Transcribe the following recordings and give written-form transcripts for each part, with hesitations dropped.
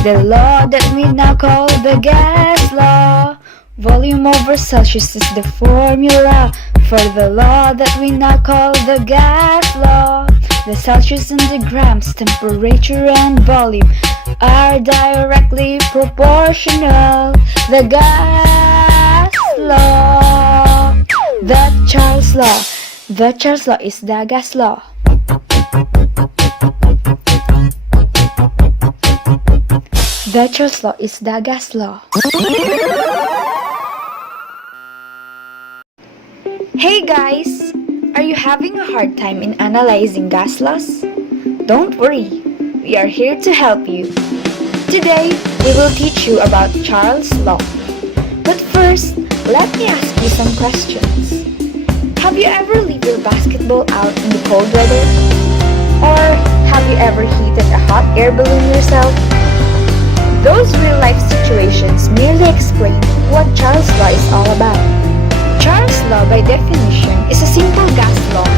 The law that we now call the gas law. Volume over Celsius is the formula for the law that we now call the gas law. The Celsius and the grams, temperature and volume are directly proportional. The gas law. The Charles law. The Charles law is the gas law. The Charles law is the gas law. Hey guys! Are you having a hard time in analyzing gas laws? Don't worry, we are here to help you. Today, we will teach you about Charles' law. But first, let me ask you some questions. Have you ever left your basketball out in the cold weather? Or have you ever heated a hot air balloon yourself? Those real-life situations merely explain what Charles' law is all about. Charles' law, by definition, is a simple gas law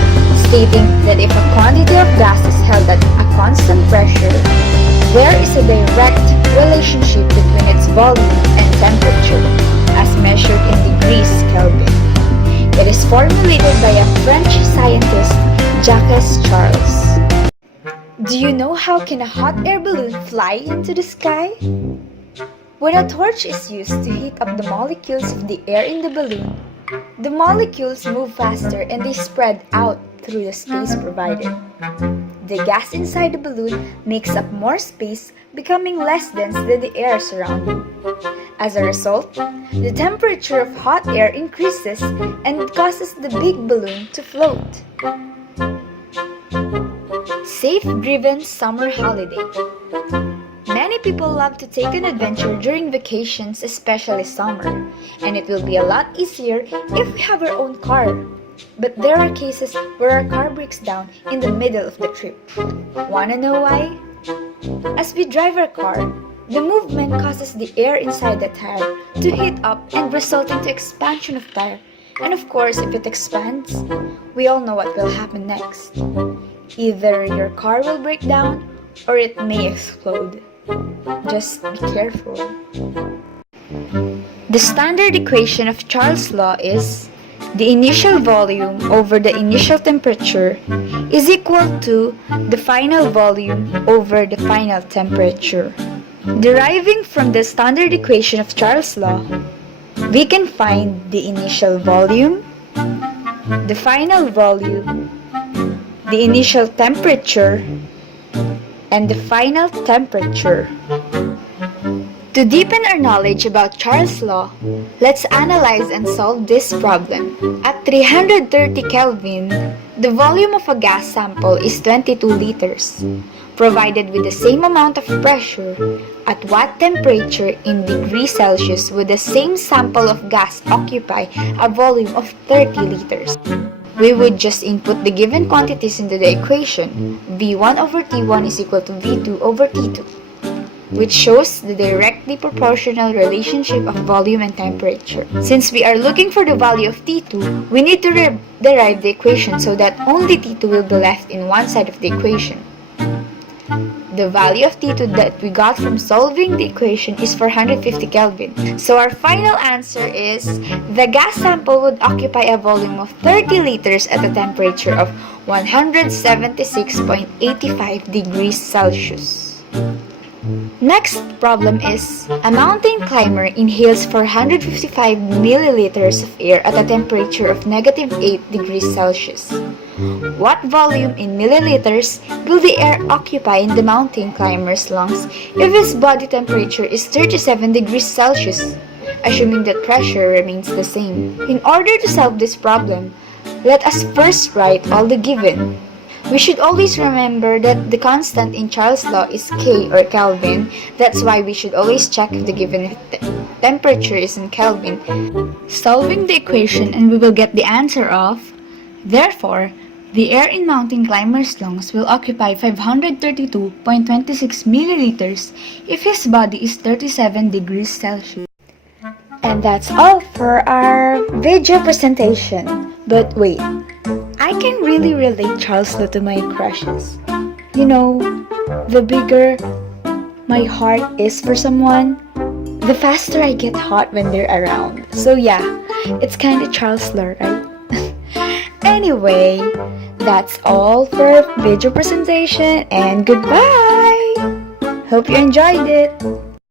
stating that if a quantity of gas is held at a constant pressure, there is a direct relationship between its volume and temperature, as measured in degrees Kelvin. It is formulated by a French scientist, Jacques Charles. Do you know how can a hot air balloon fly into the sky? When a torch is used to heat up the molecules of the air in the balloon, the molecules move faster and they spread out through the space provided. The gas inside the balloon makes up more space, becoming less dense than the air surrounding. As a result, the temperature of hot air increases and it causes the big balloon to float. Safe-driven summer holiday. Many people love to take an adventure during vacations, especially summer, and it will be a lot easier if we have our own car. But there are cases where our car breaks down in the middle of the trip. Wanna know why? As we drive our car, the movement causes the air inside the tire to heat up and result into expansion of tire. And of course, if it expands, we all know what will happen next. Either your car will break down or it may explode. Just be careful. The standard equation of Charles' law is the initial volume over the initial temperature is equal to the final volume over the final temperature. Deriving from the standard equation of Charles' law, we can find the initial volume, the final volume, the initial temperature, and the final temperature. To deepen our knowledge about Charles' law, let's analyze and solve this problem. At 330 Kelvin, the volume of a gas sample is 22 liters. Provided with the same amount of pressure, at what temperature in degrees Celsius would the same sample of gas occupy a volume of 30 liters? We would just input the given quantities into the equation. V1 over T1 is equal to V2 over T2, which shows the directly proportional relationship of volume and temperature. Since we are looking for the value of T2, we need to derive the equation so that only T2 will be left in one side of the equation. The value of T2 that we got from solving the equation is 450 Kelvin. So our final answer is the gas sample would occupy a volume of 30 liters at a temperature of 176.85 degrees Celsius. Next problem is, a mountain climber inhales 455 milliliters of air at a temperature of -8 degrees Celsius. What volume in milliliters will the air occupy in the mountain climber's lungs if his body temperature is 37 degrees Celsius, assuming that pressure remains the same? In order to solve this problem, let us first write all the given. We should always remember that the constant in Charles' law is K or Kelvin. That's why we should always check if the given temperature is in Kelvin. Solving the equation and we will get the answer of, therefore, the air in mountain climber's lungs will occupy 532.26 milliliters if his body is 37 degrees Celsius. And that's all for our video presentation. But wait, I can really relate Charles' law to my crushes. You know, the bigger my heart is for someone, the faster I get hot when they're around. So yeah, it's kind of Charles law, right? Anyway, that's all for video presentation and goodbye! Hope you enjoyed it!